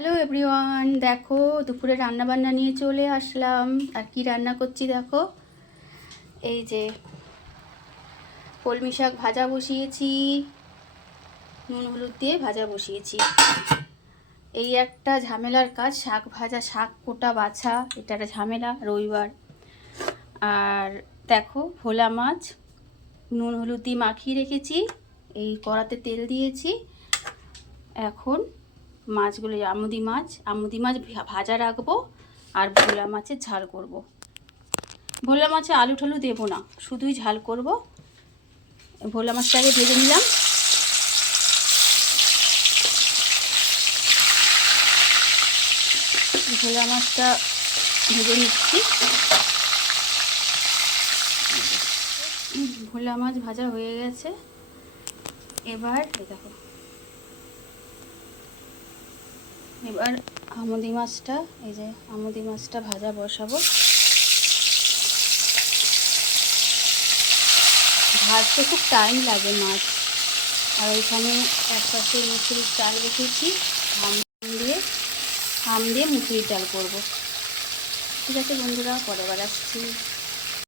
Hello everyone, দেখো দুপুরে রান্না বান্না নিয়ে চলে আসলাম। আর কি রান্না করছি দেখো, এই যে কলমি শাক ভাজা বসিয়েছি, নুন হলুদ দিয়ে ভাজা বসিয়েছি। এই একটা ঝামেলার কাজ, শাক ভাজা, শাক কোটা বাছা, এটা একটা ঝামেলা রবিবার। আর দেখো ভোলা মাছ নুন হলুদ দিয়ে মাখিয়ে রেখেছি, এই কড়াতে তেল দিয়েছি। এখন মাছগুলো আমুদি মাছ ভাজা রাখবো আর ভোলা মাছের ঝাল করব। ভোলা মাছে আলু ঠালু দেবো না, শুধুই ঝাল করব। ভোলা মাছটাকে ভেজে নিলাম। ভোলা মাছটা ভেজে নিচ্ছি। ভোলা মাছ ভাজা হয়ে গেছে। এবার দেখো, এবার আমুদি মাছটা, এই যে আমুদি মাছটা ভাজা বসাবো। ভাজতে খুব টাইম লাগে মাছ। আর ওইখানে এক পাশে মুসুরির ডাল রেখেছি, হাম দিয়ে মুসুরির ডাল করবো। ঠিক আছে বন্ধুরা, পরের বার আসছি।